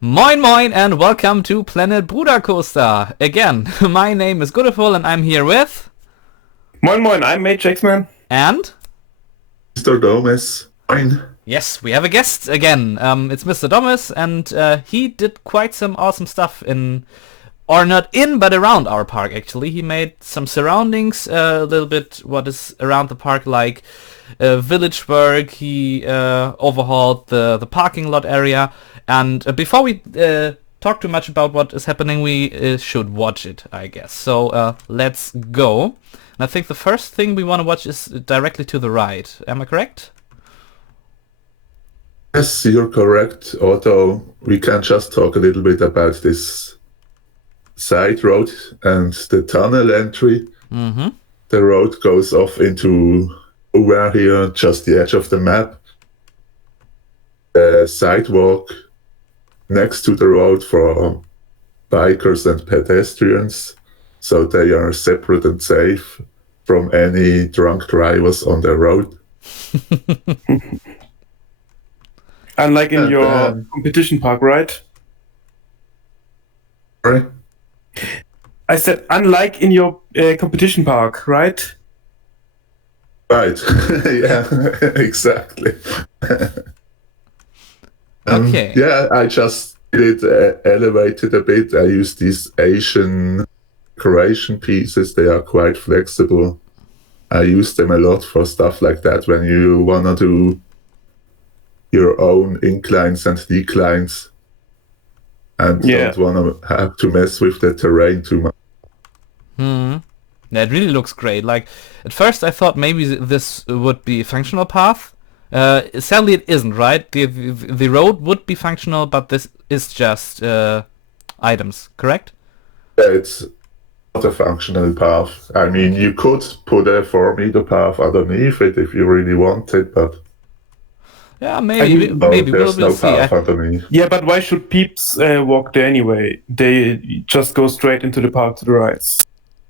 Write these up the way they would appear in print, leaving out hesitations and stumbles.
Moin moin and welcome to Planet Bruder Coaster. Again, my name is Goodeful and I'm here with... Moin Moin, I'm Mate Jakesman. And... Mr. Gomez. Fine. Yes, we have a guest again. It's Mr. Thomas and he did quite some awesome stuff in... Or not in, but around our park actually. He made some surroundings, a little bit what is around the park, like village work. He overhauled the parking lot area. And before we talk too much about what is happening, we should watch it, I guess. So let's go. And I think the first thing we want to watch is directly to the right. Am I correct? Yes, you're correct. Although we can just talk a little bit about this side road and the tunnel entry. Mm-hmm. The road goes off into over here, just the edge of the map. The sidewalk next to the road for bikers and pedestrians, so they are separate and safe from any drunk drivers on the road. Unlike in your competition park, right? Sorry? I said unlike in your competition park, right? Right. Yeah, exactly. Okay. Yeah, I just did elevated a bit. I use these Asian decoration pieces. They are quite flexible. I use them a lot for stuff like that when you want to do your own inclines and declines and don't want to have to mess with the terrain too much. Yeah, it really looks great. Like, at first I thought maybe this would be a functional path. Sadly it isn't, right? The road would be functional, but this is just items, correct? Yeah, it's not a functional path. I mean, you could put a 4-meter path underneath it if you really wanted, but yeah, maybe we'll no see. path underneath. Yeah, but why should peeps walk there anyway? They just go straight into the park to the right.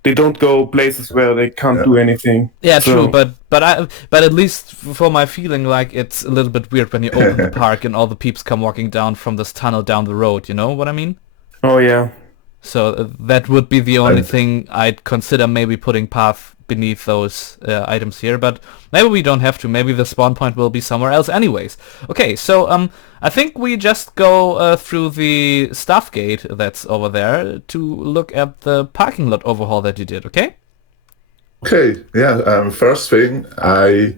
They don't go places where they can't do anything. Yeah, so. True, but at least for my feeling, like, it's a little bit weird when you open the park and all the peeps come walking down from this tunnel down the road, you know what I mean? Oh yeah. So that would be the only thing I'd consider, maybe putting path beneath those items here, but maybe we don't have to. Maybe the spawn point will be somewhere else anyways. Okay, so I think we just go through the staff gate that's over there to look at the parking lot overhaul that you did, okay? Okay, yeah, first thing, I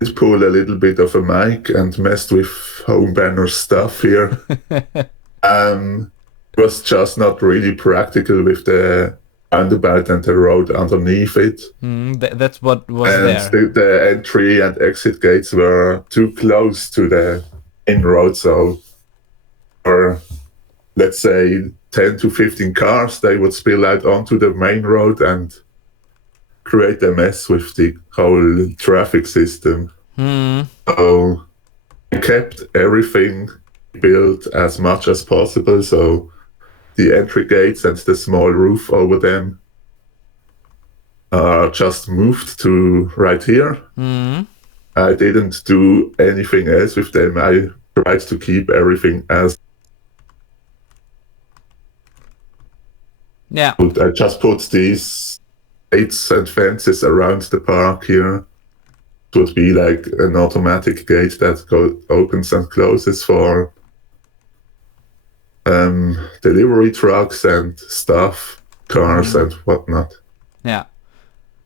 did pull a little bit of a mic and messed with home banner stuff here. It was just not really practical with the roundabout and the road underneath it. That's what was and there. The entry and exit gates were too close to the main road, so for, let's say, 10 to 15 cars, they would spill out onto the main road and create a mess with the whole traffic system. So I kept everything built as much as possible, so the entry gates and the small roof over them are just moved to right here. I didn't do anything else with them. I tried to keep everything as... Yeah. I just put these gates and fences around the park here. It would be like an automatic gate that opens and closes for delivery trucks and stuff, cars and whatnot. Yeah,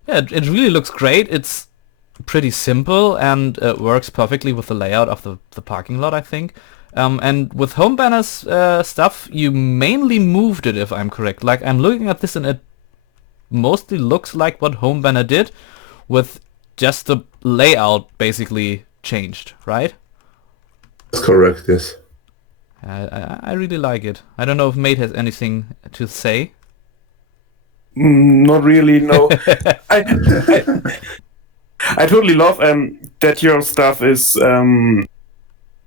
it really looks great. It's pretty simple and works perfectly with the layout of the parking lot, I think. And with home banners stuff, you mainly moved it, if I'm correct. Like, I'm looking at this and it mostly looks like what home banner did, with just the layout basically changed, right? That's correct, yes. I really like it. I don't know if Mate has anything to say. Not really, no. I totally love that your stuff is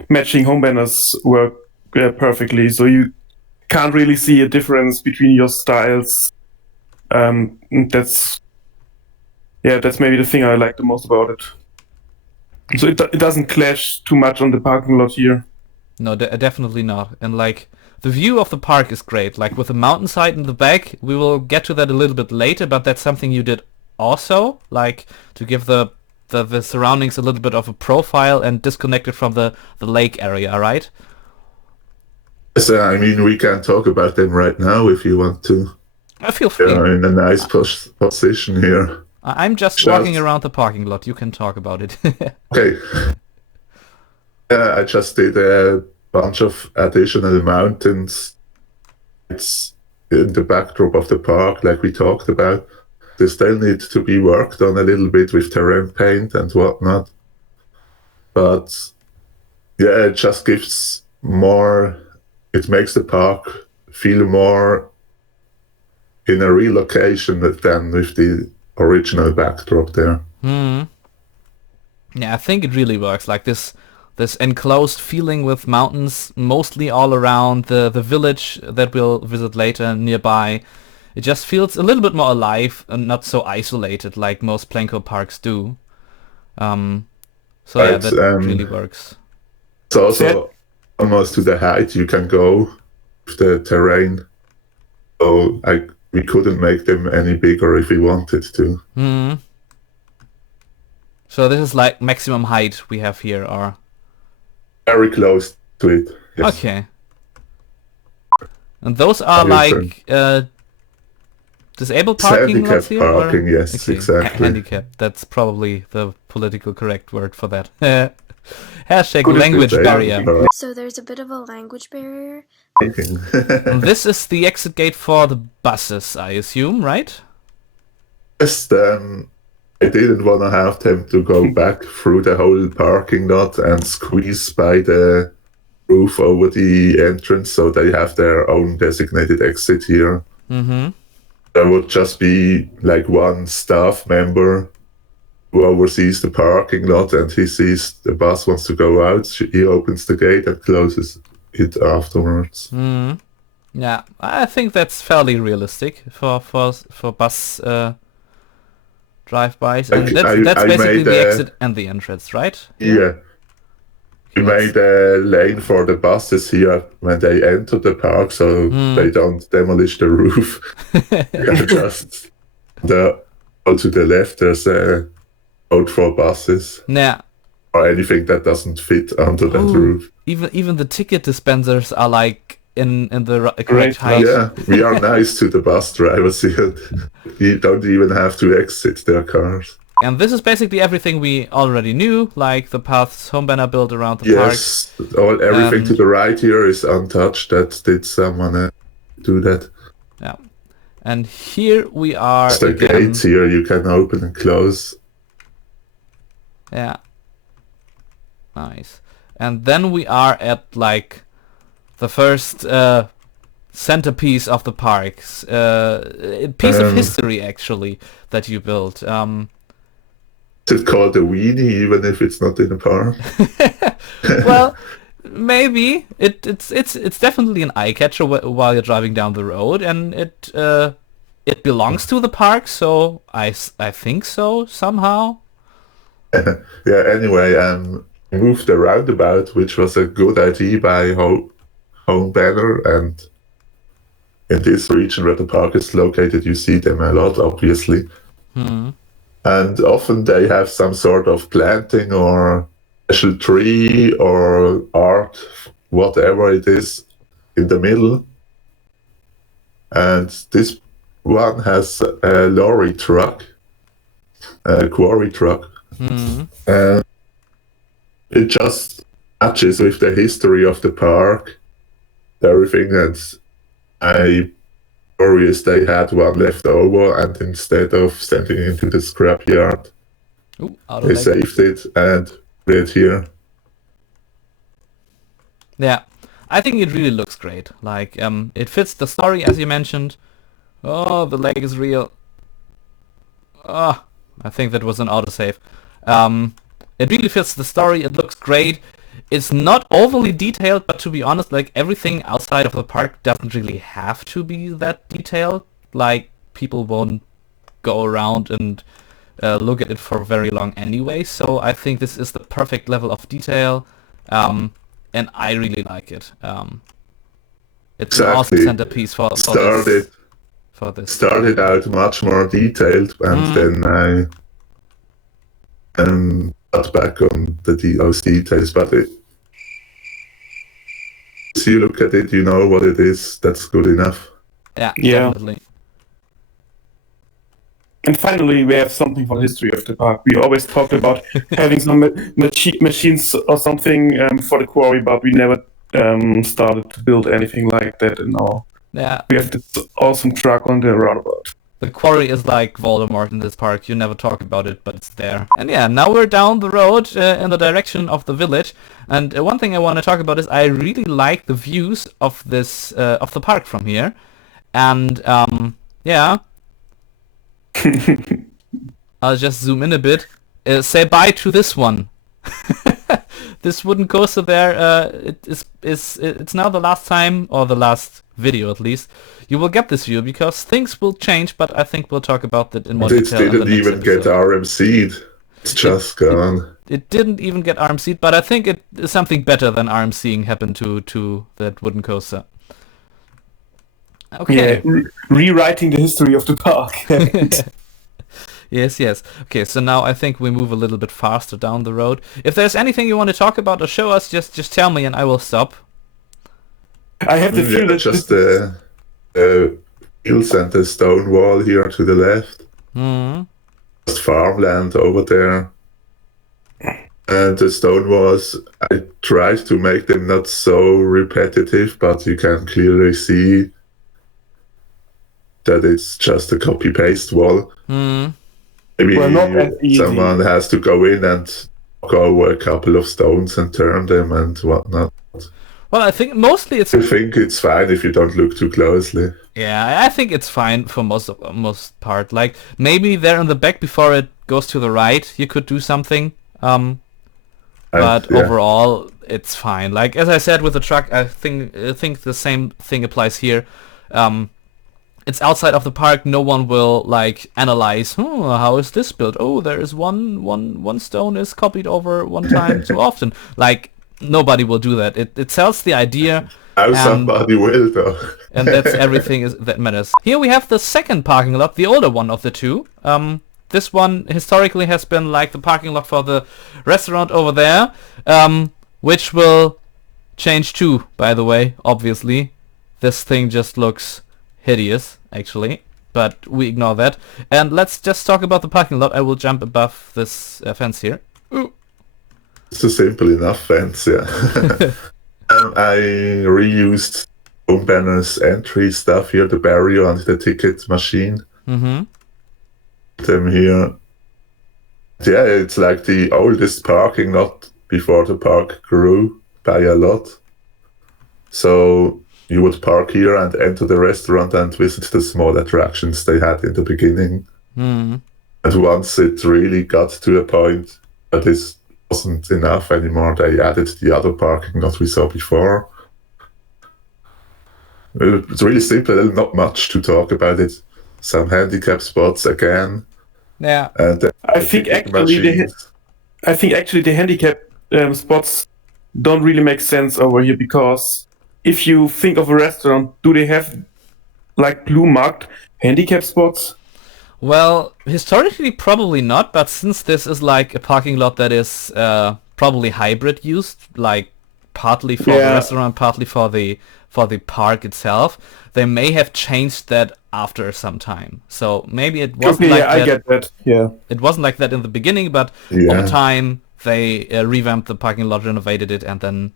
matching home banners work perfectly, so you can't really see a difference between your styles. That's maybe the thing I like the most about it. So it doesn't clash too much on the parking lot here. No, definitely not. And like the view of the park is great. Like with the mountainside in the back, we will get to that a little bit later, but that's something you did also, like to give the surroundings a little bit of a profile and disconnect it from the lake area, right? So, I mean, we can talk about them right now if you want to. I feel free. They're in a nice position here. I'm just walking around the parking lot. You can talk about it. Okay. Yeah, I just did a bunch of additional mountains. It's in the backdrop of the park, like we talked about. They still need to be worked on a little bit with terrain paint and whatnot. But yeah, it just gives more, it makes the park feel more in a real location than with the original backdrop there. Yeah, I think it really works. Like this enclosed feeling with mountains mostly all around the village that we'll visit later nearby. It just feels a little bit more alive and not so isolated like most Plenko parks do. So yeah, that really works. It's also almost to the height you can go with the terrain. So we couldn't make them any bigger if we wanted to. So this is like maximum height we have here, or? Very close to it. Yes. Okay. And those are like disabled parking lots here? Parking, yes, okay. Exactly. Handicap, that's probably the political correct word for that. Hashtag language barrier. So there's a bit of a language barrier. This is the exit gate for the buses, I assume, right? Yes, I didn't want to have them to go back through the whole parking lot and squeeze by the roof over the entrance, so they have their own designated exit here. There would just be like one staff member who oversees the parking lot, and he sees the bus wants to go out, he opens the gate and closes it afterwards. Yeah, I think that's fairly realistic for bus drive-bys. And that's basically the exit and the entrance, right? Yeah. We made a lane for the buses here when they enter the park, so they don't demolish the roof. Just to the left, there's a road for buses. Yeah. Or anything that doesn't fit under that roof. Even the ticket dispensers are like in the correct height. Yeah, we are nice to the bus drivers here. You don't even have to exit their cars. And this is basically everything we already knew, like the paths Homebanner built around the park. Yes, everything to the right here is untouched. Did someone do that? Yeah. And here we are the again. gates here you can open and close. Yeah. Nice. And then we are at like the first centerpiece of the parks. A piece of history actually that you built. Is it called a weenie even if it's not in a park? Well, maybe it's definitely an eye catcher while you're driving down the road, and it belongs to the park, so I think so somehow. Yeah. Anyway, moved the roundabout, which was a good idea by Homebanner, and in this region where the park is located, you see them a lot, obviously. And often they have some sort of planting or special tree or art, whatever it is, in the middle. And this one has a lorry truck, a quarry truck. And it just matches with the history of the park, everything. And I curious they had one left over, and instead of sending it into the scrapyard, they saved it and put it here. Yeah, I think it really looks great. Like, it fits the story, as you mentioned. Oh, the leg is real. Oh, I think that was an autosave. It really fits the story. It looks great. It's not overly detailed, but to be honest, like everything outside of the park doesn't really have to be that detailed. Like, people won't go around and look at it for very long anyway. So I think this is the perfect level of detail. And and I really like it. It's an awesome Exactly. centerpiece for this. Started out much more detailed, and then I got back on those details. But as you look at it, you know what it is. That's good enough. Yeah, Yeah. definitely. And finally, we have something for the history of the park. We always talked about having some machines or something for the quarry, but we never started to build anything like that. And now we have this awesome truck on the roundabout. The quarry is like Voldemort in this park. You never talk about it, but it's there. And yeah, now we're down the road in the direction of the village. And one thing I want to talk about is I really like the views of this of the park from here. And yeah. I'll just zoom in a bit. Say bye to this one. This wooden coaster there. It's now the last time, or the last video at least, you will get this view, because things will change. But I think we'll talk about that in more detail. It didn't even get RMC'd. It's just gone. It didn't even get RMC'd, but I think it is something better than RMCing happened to that wooden coaster. Okay. Yeah, rewriting the history of the park. Yes. Okay, so now I think we move a little bit faster down the road. If there's anything you want to talk about or show us, just tell me and I will stop. I have the feeling that just the hills and the stone wall here to the left. Just farmland over there. And the stone walls, I tried to make them not so repetitive, but you can clearly see that it's just a copy-paste wall. Maybe someone has to go in and go over a couple of stones and turn them and whatnot. Well, I think mostly it's... I think it's fine if you don't look too closely. Yeah, I think it's fine for most part. Like, maybe there in the back before it goes to the right, you could do something. But overall, it's fine. Like, as I said with the truck, I think the same thing applies here. It's outside of the park. No one will like analyze. How is this built? Oh, there is one stone is copied over one time too often. Like, nobody will do that. It sells the idea. Somebody will though. And that's everything that matters. Here we have the second parking lot, the older one of the two. This one historically has been like the parking lot for the restaurant over there, which will change too, by the way, obviously. This thing just looks hideous, actually, but we ignore that. And let's just talk about the parking lot. I will jump above this fence here. Ooh. It's a simple enough fence, yeah. I reused home banners, entry stuff here, the barrier and the ticket machine. Them here. Yeah, it's like the oldest parking lot before the park grew by a lot. So you would park here and enter the restaurant and visit the small attractions they had in the beginning. And once it really got to a point that this wasn't enough anymore, they added the other parking lot we saw before. It's really simple, not much to talk about it. Some handicap spots again. Yeah. And I think actually the handicap spots don't really make sense over here, because if you think of a restaurant, do they have like blue marked handicap spots? Well, historically probably not, but since this is like a parking lot that is probably hybrid used, like partly for the restaurant, partly for the park itself, they may have changed that after some time. So maybe it wasn't like that. I get that. Yeah. It wasn't like that in the beginning, but over time they revamped the parking lot, renovated it, and then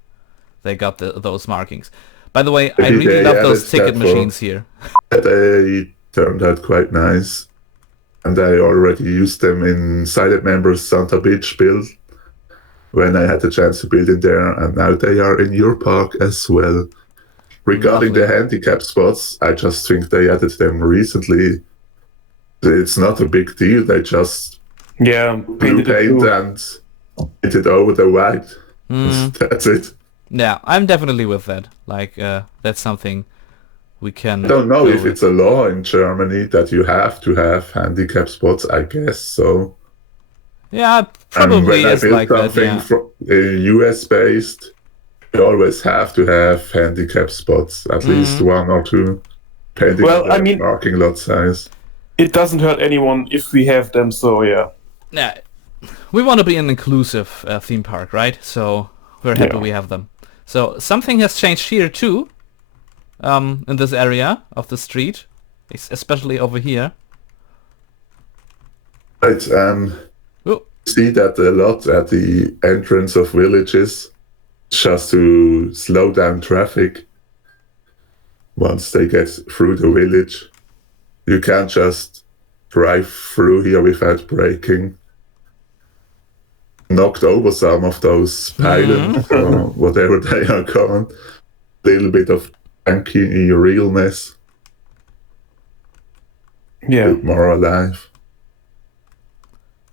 they got those markings. By the way, I really love those ticket machines here. They turned out quite nice. And I already used them in Silent Members Santa Beach build when I had the chance to build in there, and now they are in your park as well. Regarding the handicap spots, I just think they added them recently. It's not a big deal. They just blue paint and paint it over the white. That's it. Yeah, I'm definitely with that. Like, that's something we can... I don't know if it's a law in Germany that you have to have handicap spots, I guess so. Yeah, probably when is like that, yeah. US-based, You always have to have handicap spots, at least one or two, depending on the parking lot size. It doesn't hurt anyone if we have them, so yeah. Yeah, we want to be an inclusive theme park, right? So we're happy we have them. So something has changed here too, in this area of the street, especially over here. Right, see that a lot at the entrance of villages, just to slow down traffic. Once they get through the village, you can't just drive through here without braking. Knocked over some of those pylons or whatever they are called. Little bit of tanky realness. Yeah, a bit more alive.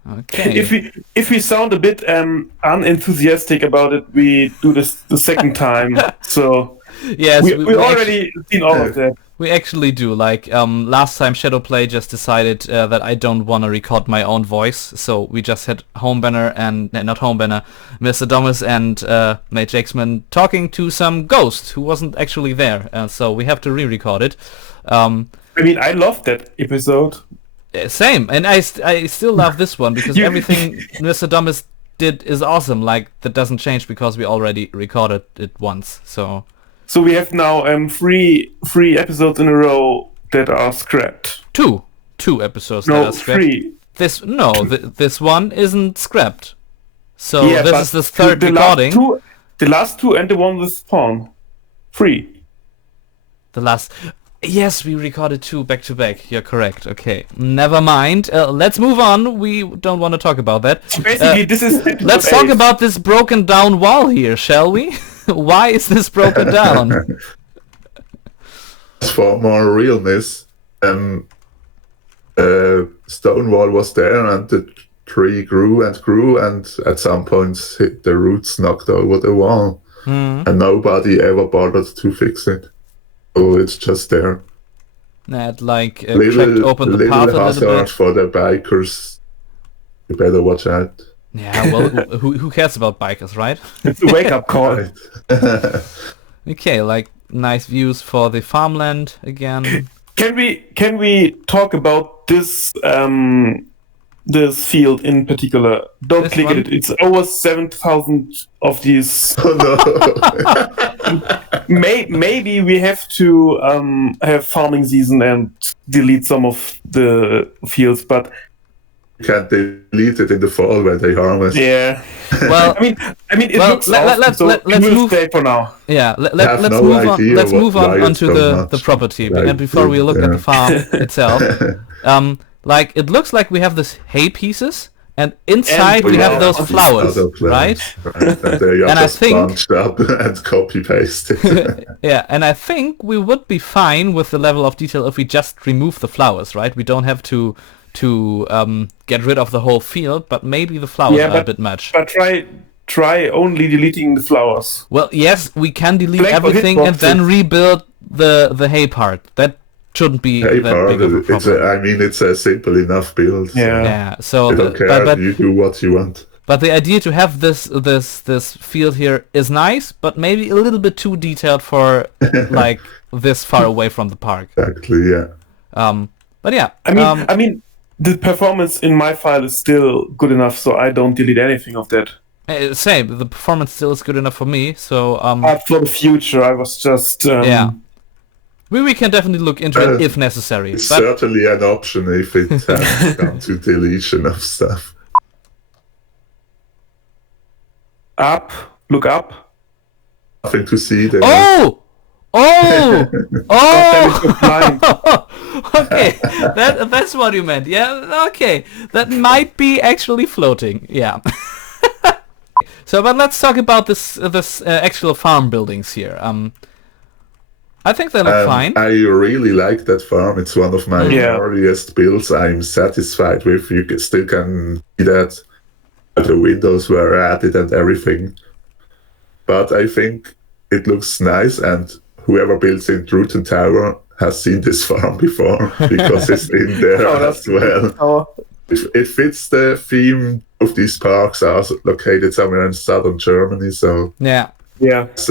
Okay. If we sound a bit unenthusiastic about it, we do this the second time. So yes, we already seen all of that. We actually do. Like last time, Shadowplay just decided that I don't want to record my own voice, so we just had Homebanner and not Homebanner, Mr. Domus and Mate Jakesman talking to some ghost who wasn't actually there. So we have to re-record it. I mean, I loved that episode. Same, and I still love this one because everything Mr. Domus did is awesome. Like that doesn't change because we already recorded it once. So we have now three episodes in a row that are scrapped. Two episodes that are scrapped. Three. This one isn't scrapped. So yeah, this is the third recording. The last two and the one with Spawn. 3. The last. Yes, we recorded 2 back to back. You're correct. Okay, never mind. Let's move on. We don't want to talk about that. So basically, this is. Let's talk about this broken down wall here, shall we? Why is this broken down? For more realness, stone wall was there, and the tree grew, and at some points the roots knocked over the wall, and nobody ever bothered to fix it. So it's just there. That cracked open the path a little bit. For the bikers. You better watch out. Yeah, well, who cares about bikers, right? It's a wake-up call. Okay, like nice views for the farmland again. Can we talk about this this field in particular? Don't This click one? it. It's over 7,000 of these. Oh, no. Maybe we have to have farming season and delete some of the fields, but You can't delete it in the fall when they harvest. yeah. Well, I mean, it looks awesome, so let's we'll move. stay for now. Yeah, have let's no move on. idea Let's move on why it's onto so the much. property, Right, and before we look at the yeah. farm itself, like it looks like we have this hay pieces, and inside we have those flowers, right? And they are And I just think- bunched up and copy pasted. Yeah, and I think we would be fine with the level of detail if we just remove the flowers, right? We don't have to get rid of the whole field, but maybe the flowers are a bit much. But try only deleting the flowers. Well, yes, we can delete Blank or everything and hitboxes. then rebuild the hay part. That shouldn't be Hey, that big of a problem. it's a simple enough build. So Yeah. Yeah, so I don't care. You do what you want. but the idea to have this field here is nice, but maybe a little bit too detailed for like this far away from the park. Exactly. Yeah. But yeah, I mean, the performance in my file is still good enough, so I don't delete anything of that. same. The performance still is good enough for me. So But for the future, I was just yeah, we can definitely look into it if necessary. It's But certainly an option if it has to come to deletion of stuff. Look up. Nothing to see there. oh. Damn it, you're blind. Okay, that's what you meant. Yeah, okay, that might be actually floating. Yeah. So, but let's talk about this actual farm buildings here. I think they look fine. I really like that farm. It's one of my earliest builds. I'm satisfied with. You still can see that the windows were added and everything. But I think it looks nice, and whoever builds in Druten Tower has seen this farm before because it's in there as well. Oh, It fits the theme of these parks are located somewhere in southern Germany, so Yeah, Yeah. It's,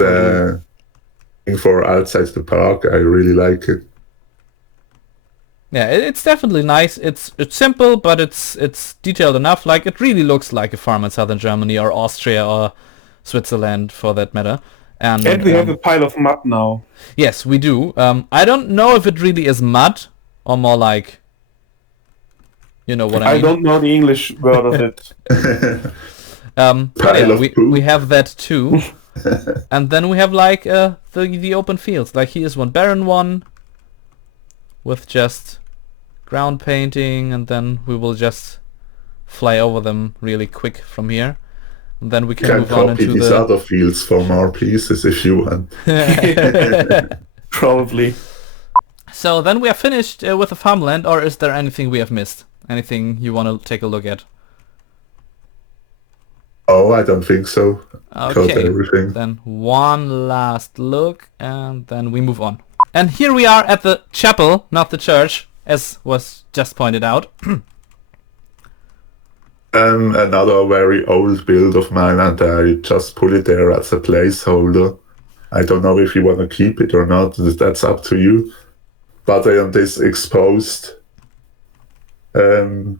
for outside the park, I really like it. Yeah, it's definitely nice. It's simple, but it's detailed enough. Like, it really looks like a farm in southern Germany or Austria or Switzerland, for that matter. And we have a pile of mud now. Yes, we do. I don't know if it really is mud or more like, you know what I I mean. don't know the English word of it. But Pile yeah, of we poop. have that too. And then we have like the open fields. Like, here's one barren one with just ground painting, and then we will just fly over them really quick from here. And then we You can can move on copy into these the... other fields for more pieces if you want. Probably. So then we are finished with the farmland, or is there anything we have missed? Anything you want to take a look at? Oh, I don't think so. Covered Okay, everything. then one last look, and then we move on. And here we are at the chapel, not the church, as was just pointed out. Another very old build of mine, and I just put it there as a placeholder. I don't know if you want to keep it or not. That's up to you. But on this exposed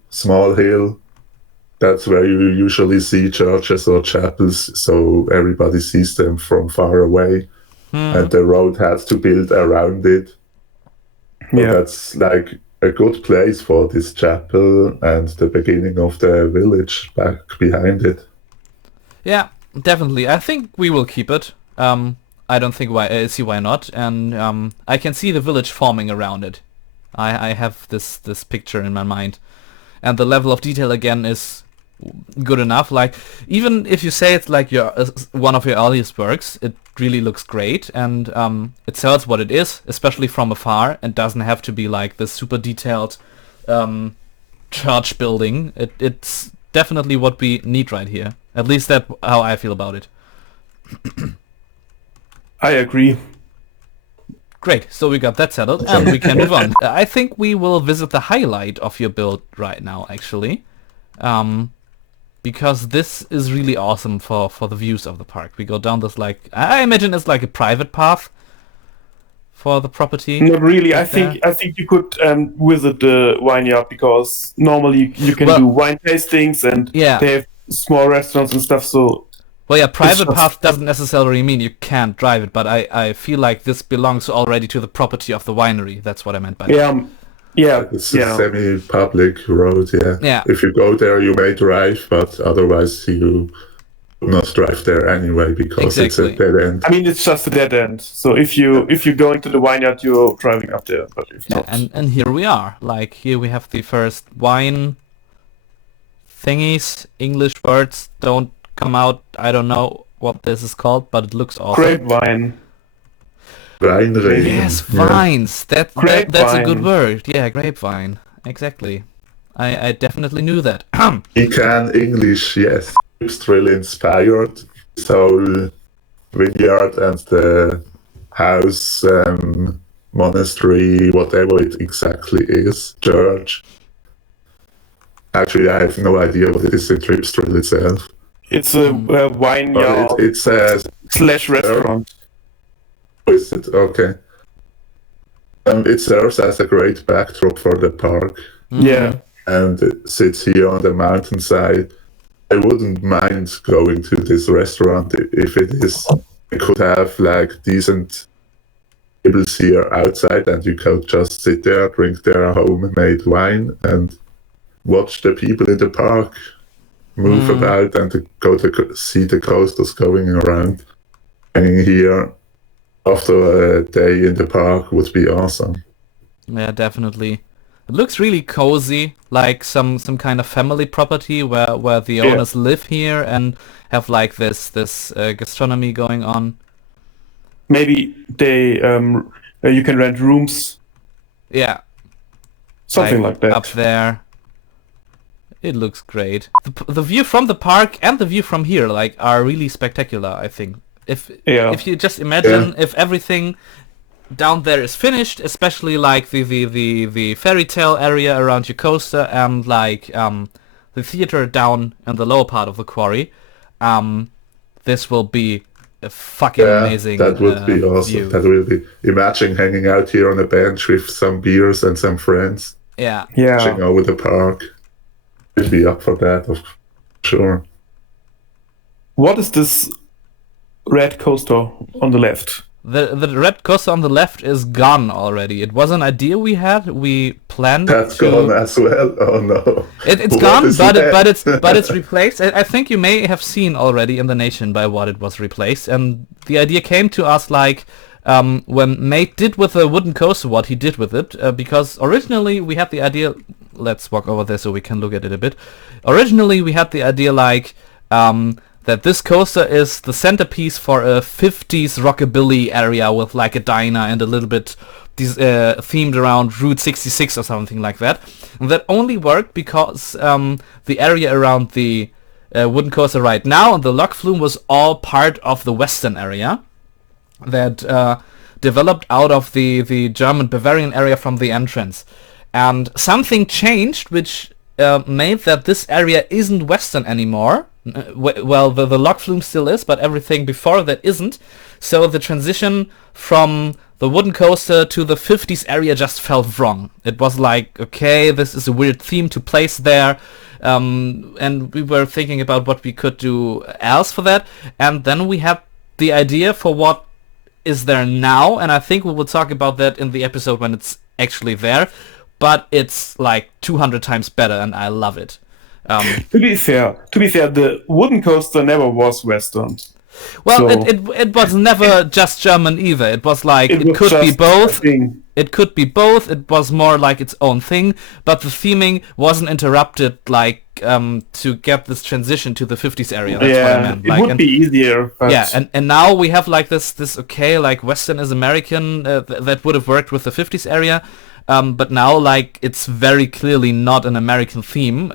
small hill, that's where you usually see churches or chapels, so everybody sees them from far away. And the road has to build around it. So Yeah. that's like a good place for this chapel and the beginning of the village back behind it. Yeah, definitely. I think we will keep it. I don't think see why not. And I can see the village forming around it. I have this picture in my mind. And the level of detail again is good enough. Like, even if you say it's like your one of your earliest works, it really looks great, and it tells what it is, especially from afar, and doesn't have to be like this super detailed church building. It's definitely what we need right here. At least that's how I feel about it. I agree. Great, so we got that settled, and we can move on. I think we will visit the highlight of your build right now, actually. Because this is really awesome for the views of the park. We go down this, like, I imagine it's like a private path for the property. Not really. Right I think you could visit the vineyard, because normally you can do wine tastings, and Yeah. they have small restaurants and stuff. So Well, yeah, private just- path doesn't necessarily mean you can't drive it, but I feel like this belongs already to the property of the winery. That's what I meant by that. yeah, It's a yeah. semi-public road, yeah. Yeah. If you go there, you may drive, but otherwise you would not drive there anyway, because Exactly. it's a dead end. I mean, it's just a dead end. So if you go into the vineyard, you're driving up there. But if Yeah, not, and here we are. Like, here we have the first wine thingies. English words don't come out. I don't know what this is called, but it looks awesome. grapevine. Weinreben. Yes, yeah. vines. That's a Grapevine. good word. Yeah, grapevine. Exactly. I definitely knew that. He can English, yes. It's really inspired. His whole vineyard and the house, monastery, whatever it exactly is, church. Actually, I have no idea what it is in Tripstrill itself. It's a vineyard But it's a... slash restaurant. Is it? Okay. It serves as a great backdrop for the park, Yeah. and it sits here on the mountainside. I wouldn't mind going to this restaurant if it is. I could have like decent tables here outside, and you could just sit there, drink their homemade wine, and watch the people in the park move about and go to see the coasters going around. Hanging here after a day in the park would be awesome. Yeah, definitely. It looks really cozy, like some kind of family property where the owners live here and have like this gastronomy going on. Maybe they you can rent rooms, Yeah, something like that. up there. It looks great. The view from the park and the view from here like are really spectacular, I think. If you just imagine if everything down there is finished, especially like the fairy tale area around your coaster and like the theater down in the lower part of the quarry, this will be a fucking amazing that would be awesome. view. That will be. Imagine hanging out here on a bench with some beers and some friends, Yeah. watching over the park. I'd be up for that, of sure. What is this red coaster on the left? The red coaster on the left is gone already. It was an idea we had. We planned That's to... gone as well. Oh no! It's What gone, is but left? it's replaced. I think you may have seen already in the nation by what it was replaced. And the idea came to us like when Mate did with the wooden coaster what he did with it, because originally we had the idea. Let's walk over there so we can look at it a bit. Originally we had the idea like that this coaster is the centerpiece for a 50s rockabilly area with like a diner and a little bit themed around Route 66 or something like that. And that only worked because the area around the wooden coaster right now, the log flume, was all part of the western area that developed out of the German Bavarian area from the entrance. And something changed which made that this area isn't western anymore. Well, the log flume still is, but everything before that isn't. So the transition from the wooden coaster to the 50s area just felt wrong. It was like, okay, this is a weird theme to place there. And we were thinking about what we could do else for that. And then we had the idea for what is there now. And I think we will talk about that in the episode when it's actually there. But it's like 200 times better, and I love it. To be fair, the wooden coaster never was Western. Well, So- it was never just German either. It was like it was could be just both. a thing. It could be both. It was more like its own thing, but the theming wasn't interrupted like to get this transition to the 50s area. That's what I Yeah, meant. it Like, would and- be easier. But yeah, and now we have like this okay, like Western is American that would have worked with the 50s area. But now, like, it's very clearly not an American theme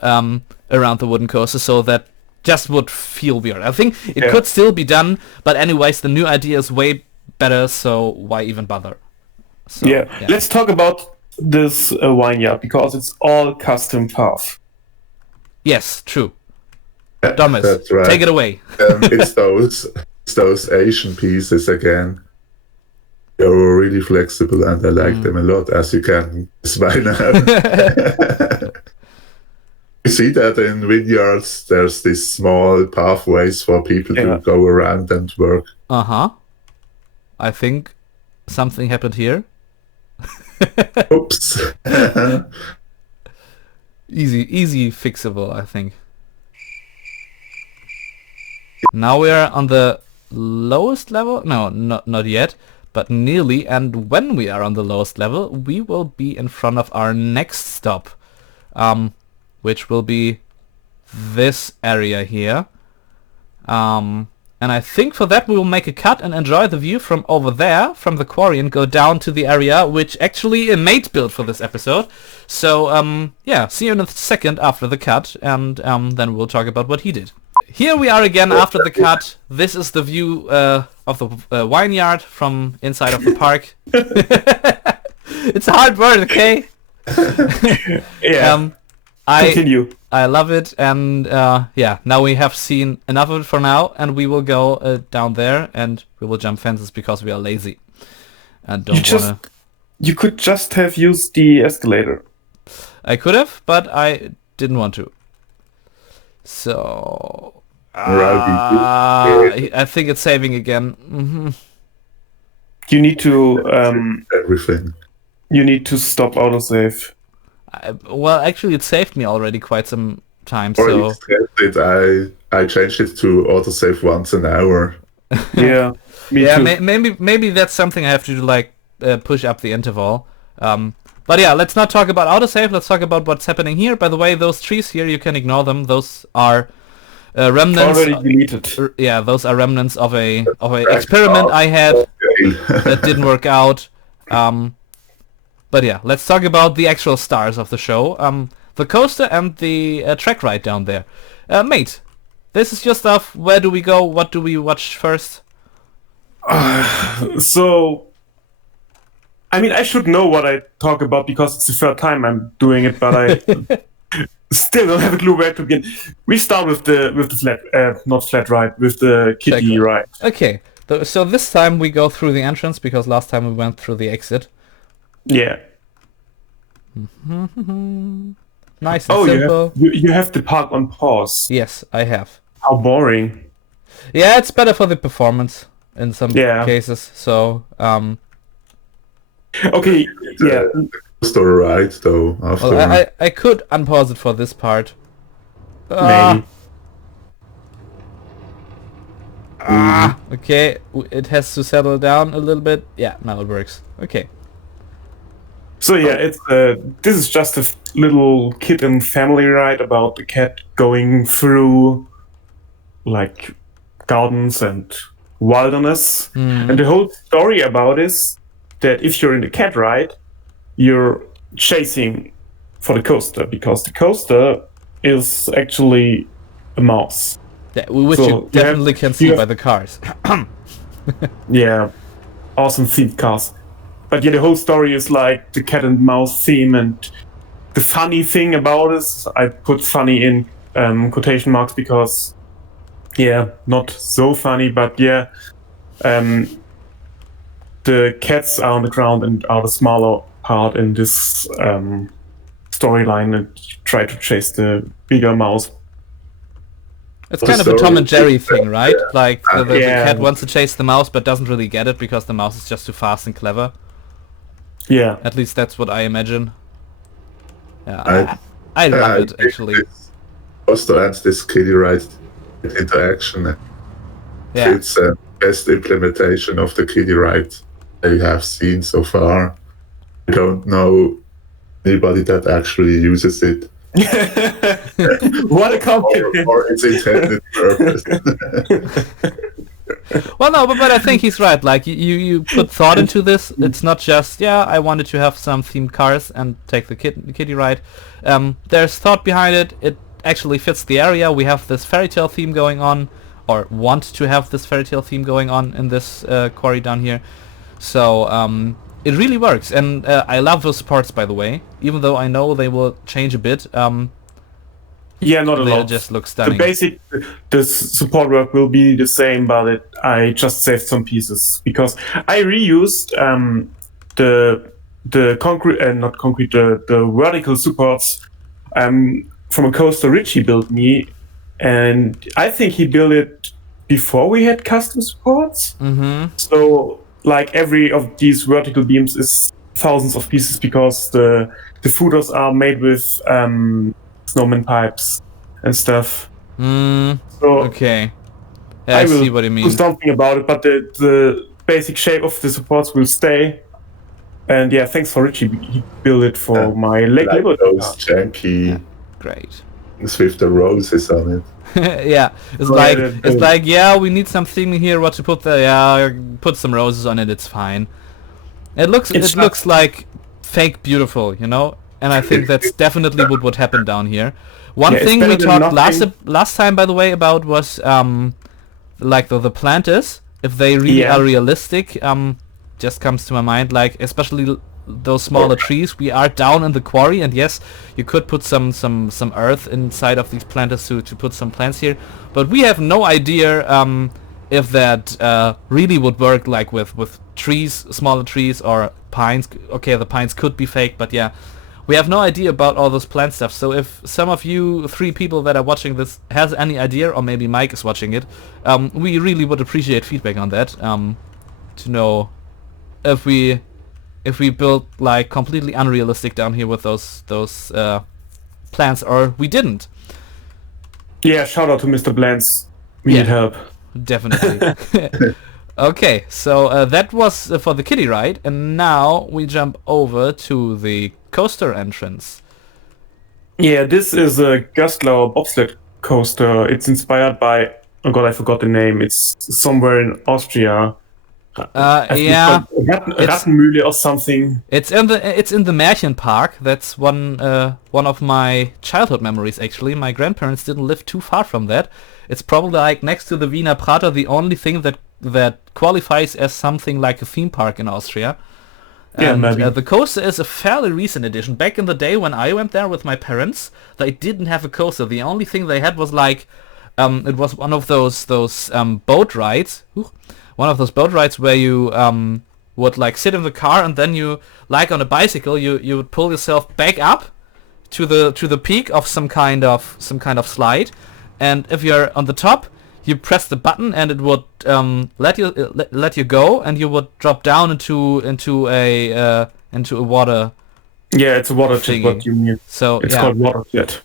around the wooden coaster, so that just would feel weird. I think it Yeah. could still be done, but anyways, the new idea is way better, so why even bother? So, yeah. Let's talk about this vineyard because it's all custom path. Yes, true. Yeah, Thomas, that's right. take it away. It's those Asian pieces again. They were really flexible, and I like them a lot, as you can guess by now. You see that in vineyards, there's these small pathways for people Yeah. to go around and work. Uh-huh. I think something happened here. Oops. Easy fixable, I think. Now we are on the lowest level? No, not yet, but nearly. And when we are on the lowest level, we will be in front of our next stop, which will be this area here. And I think for that we will make a cut and enjoy the view from over there, from the quarry, and go down to the area which actually a mate built for this episode. So, yeah, see you in a second after the cut, and then we'll talk about what he did. Here we are again after the cut. This is the view of the vineyard from inside of the park. It's a hard word, okay? Yeah. Continue. I love it, and yeah, now we have seen enough of it for now, and we will go down there, and we will jump fences because we are lazy and don't wanna. You could just have used the escalator. I could have, but I didn't want to. So I think it's saving again. You need to Everything. you need to stop autosave. Well, actually, it saved me already quite some time. Or So instead, I changed it to autosave once an hour. Yeah. Me yeah, too. maybe that's something I have to do, like push up the interval. But yeah, let's not talk about autosave. Let's talk about what's happening here. By the way, those trees here, you can ignore them. Those are remnants. Already deleted. Yeah, those are remnants of a experiment I had that didn't work out. But yeah, let's talk about the actual stars of the show. The coaster and the track ride down there. Mate, this is your stuff. Where do we go? What do we watch first? So, I mean, I should know what I talk about because it's the third time I'm doing it, but I still don't have a clue where to begin. We start with the flat, not flat ride, with the kitty Check. ride. Okay, So this time we go through the entrance because last time we went through the exit. Yeah. Nice and Oh, simple. you have the park on pause. Yes, I have. How boring. Yeah, it's better for the performance in some Yeah. cases. So, Okay, yeah. Coaster ride though. After well, I could unpause it for this part. Maybe. Okay, it has to settle down a little bit. Yeah, now it works. Okay. So yeah, it's this is just a little kid and family ride about the cat going through like gardens and wilderness. And the whole story about is that if you're in the cat ride, you're chasing for the coaster because the coaster is actually a mouse. Yeah, which So you you definitely have- can you see have- by the cars. Yeah, awesome themed cars. But yeah, the whole story is like the cat and mouse theme, and the funny thing about this, I put funny in quotation marks because, yeah, not so funny, but yeah, the cats are on the ground and are the smaller part in this storyline and try to chase the bigger mouse. It's kind of a Tom and Jerry thing, right? Like the Yeah. cat wants to chase the mouse but doesn't really get it because the mouse is just too fast and clever. Yeah. At least that's what I imagine. Yeah, I- I love I it think actually. this coaster adds this kiddie ride interaction. Yeah. It's the best implementation of the kiddie ride I have seen so far. I don't know anybody that actually uses it What a compliment. or its intended purpose. Well, no, but I think he's right. Like you put thought into this. It's not just I wanted to have some themed cars and take the kiddie ride. There's thought behind it. It actually fits the area. We have this fairy tale theme going on, or want to have this fairy tale theme going on in this quarry down here. So it really works, and I love those parts, by the way. Even though I know they will change a bit. Yeah, not a They lot. just look The stunning. basic, the support work will be the same, but I just saved some pieces because I reused the concrete and not concrete, the vertical supports from a coaster Richie built me, and I think he built it before we had custom supports. Mm-hmm. So like every of these vertical beams is thousands of pieces because the footers are made with snowman pipes and stuff. So Okay. Yeah, I I will see what you do mean. something about it, but the basic shape of the supports will stay. And yeah, thanks for Richie. He built it for my Lake Like Liberty those car. janky Great. things with the roses on it. Yeah, it's Oh, like yeah, it's like we need some theme here. What to put there? Yeah, put some roses on it. It's fine. It looks It's looks like fake beautiful, you know. And I think that's definitely what would happen down here. One Yeah, it's thing we better than talked nothing. last time, by the way, about was like the planters. If they really Yeah. are realistic, just comes to my mind. Like especially those smaller trees. We are down in the quarry, and yes, you could put some earth inside of these planters to put some plants here. But we have no idea if that really would work, like with trees, smaller trees or pines. Okay, the pines could be fake, but yeah. We have no idea about all those plant stuff, so if some of you 3 people that are watching this has any idea, or maybe Mike is watching it, we really would appreciate feedback on that, to know if we built like completely unrealistic down here with those plants, or we didn't. Yeah, shout out to Mr. Blance. We Yeah. need help. Definitely. Okay, so that was for the kiddie ride, and now we jump over to the coaster entrance. Yeah, this is a Gastlauer bobsled coaster. It's inspired by, oh god, I forgot the name. It's somewhere in Austria. I think Yeah, it's called Rattenmühle or something. it's in the Märchenpark. That's one of my childhood memories. Actually, my grandparents didn't live too far from that. It's probably like next to the Wiener Prater, the only thing that qualifies as something like a theme park in Austria. Yeah, And maybe. the coaster is a fairly recent addition. Back in the day when I went there with my parents, they didn't have a coaster. The only thing they had was like, it was one of those boat rides one of those boat rides where you would like sit in the car and then you, like on a bicycle, you would pull yourself back up to the peak of some kind of slide, and if you're on the top, you press the button and it would let you go, and you would drop down into a water. Yeah, it's a water jet. Thingy. What you mean? So It's yeah. called water jet.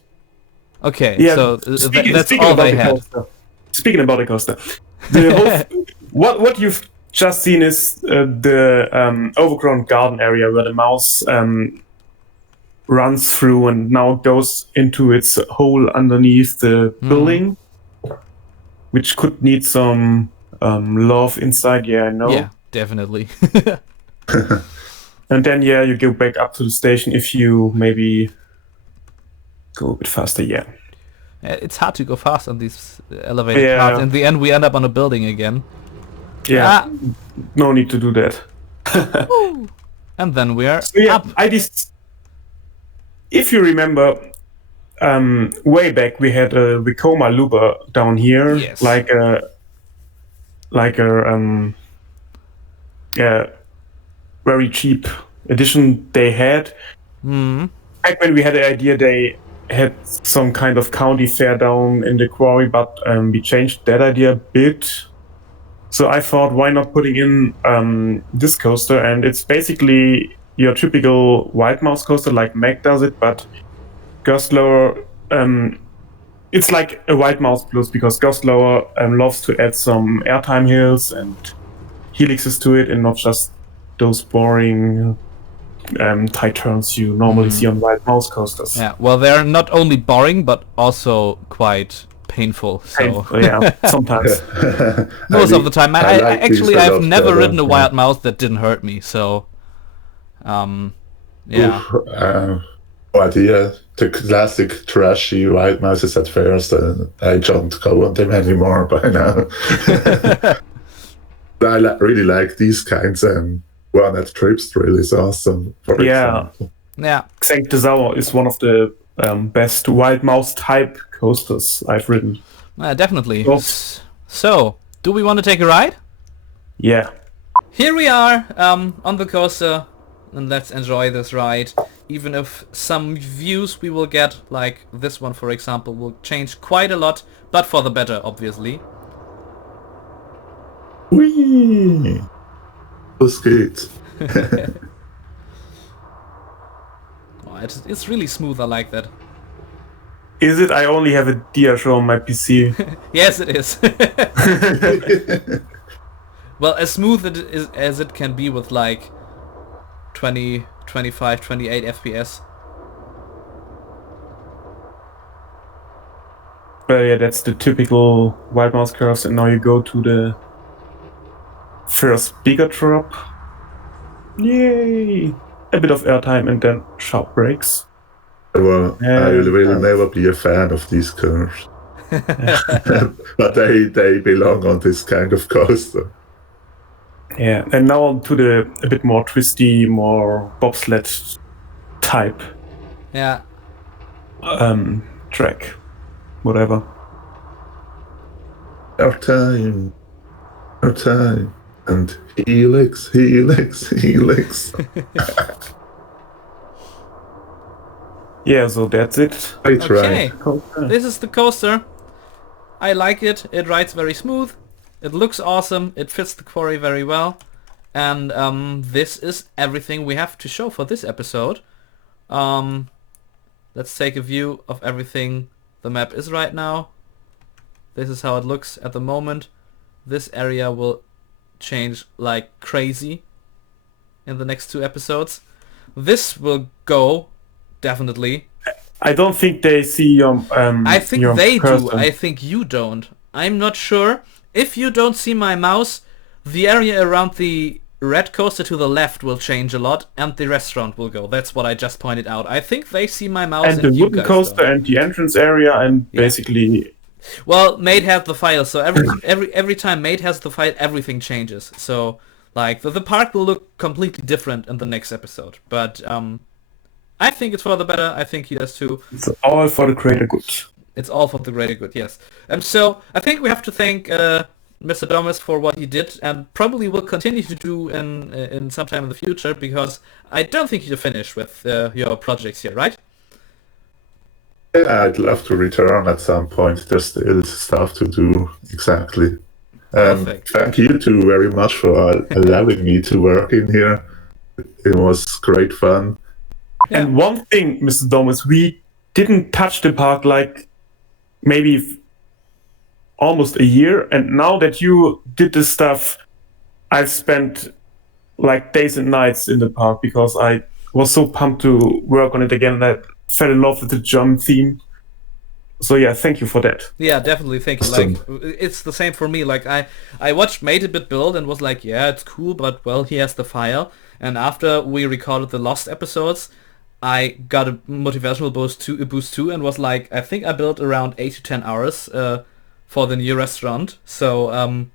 Okay. Yeah. So that's all about they the had. coaster, speaking about the coaster, the whole, what you've just seen is the overgrown garden area where the mouse runs through and now goes into its hole underneath the building, which could need some love inside. Yeah, I know. Yeah, definitely. And then you go back up to the station if you maybe go a bit faster. Yeah. It's hard to go fast on these elevated parts. In the end, we end up on a building again. Yeah. No need to do that. And then we're up. If you remember, way back we had a Vekoma Luba down here, Yes. like a very cheap edition they had. Back when we had the idea, they had some kind of county fair down in the quarry, but we changed that idea a bit. So I thought, why not putting in this coaster? And it's basically your typical White Mouse coaster, like Meg does it, but Goslower, it's like a White Mouse Plus, because Goslower loves to add some airtime hills and helixes to it, and not just those boring tight turns you normally see on White Mouse coasters. Yeah, well, they're not only boring, but also quite painful. So Yeah, sometimes. most of the time, I like actually, these sort I've of never better, ridden a yeah. Wild Mouse that didn't hurt me. So, yeah. But yeah, the classic trashy White Mouses at fairs, I don't go on them anymore by now. I really like these kinds, and one at Tripsdrill is awesome, for Yeah. example. Yeah. Xenk de Sauer is one of the best Wild Mouse type coasters I've ridden. Definitely. Oh. So, do we want to take a ride? Yeah. Here we are on the coaster, and let's enjoy this ride. Even if some views we will get, like this one for example, will change quite a lot, but for the better, obviously. Whee! Das geht. Oh, it's really smooth, I like that. Is it? I only have a dia show on my PC. Yes, it is. Well, as smooth as it can be with like 20, 25, 28 FPS. Well, yeah, that's the typical Wild Mouse curves, and now you go to the first bigger drop. Yay! A bit of airtime and then sharp brakes. Well, I will never be a fan of these curves. But they belong on this kind of coaster. Yeah, and now on to the a bit more twisty, more bobsled type Yeah. track. Whatever. Our time. And helix. Yeah, so that's it. I try. Okay. This is the coaster. I like it. It rides very smooth. It looks awesome. It fits the quarry very well. And this is everything we have to show for this episode. Let's take a view of everything the map is right now. This is how it looks at the moment. This area will change like crazy in the next 2 episodes. This will go, definitely. I don't think they see your. I think your they person. do. I think you don't. I'm not sure. If you don't see my mouse, the area around the red coaster to the left will change a lot, and the restaurant will go. That's what I just pointed out. I think they see my mouse And the you wooden guys coaster don't. and the entrance area, and basically. Well, Mate has the file, so every time Mate has the file, everything changes. So, like, the park will look completely different in the next episode. But I think it's for the better. I think he does too. It's all for the greater good. It's all for the greater good, yes. So I think we have to thank Mr. Domus for what he did, and probably will continue to do in some time in the future, because I don't think you're finished with your projects here, right? Yeah, I'd love to return at some point. There's still stuff to do. Exactly. Perfect. Thank you too very much for allowing me to work in here. It was great fun. Yeah. And one thing, Mr. Domus, we didn't touch the park like maybe almost a year, and now that you did this stuff, I've spent like days and nights in the park because I was so pumped to work on it again, and I fell in love with the German theme. So yeah, thank you for that. Yeah, definitely. Thank you. Like, it's the same for me. Like, I watched Made a Bit build and was like, yeah, it's cool, but well, he has the file. And after we recorded the Lost episodes, I got a motivational boost too, and was like, I think I built around 8 to 10 hours for the new restaurant. So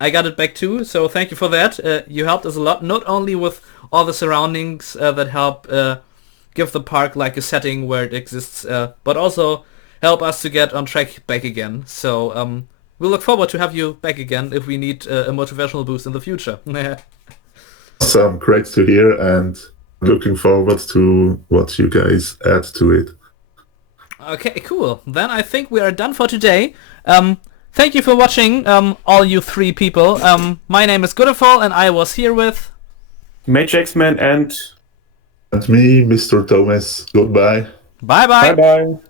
I got it back too. So thank you for that. You helped us a lot, not only with all the surroundings that help give the park like a setting where it exists, but also help us to get on track back again. So we'll look forward to have you back again if we need a motivational boost in the future. Awesome, great to hear, and looking forward to what you guys add to it. Okay, cool. Then I think we are done for today. Thank you for watching, all you 3 people. My name is Goodafall, and I was here with Mage X-Man and And me, Mr. Thomas. Goodbye. Bye bye. bye-bye.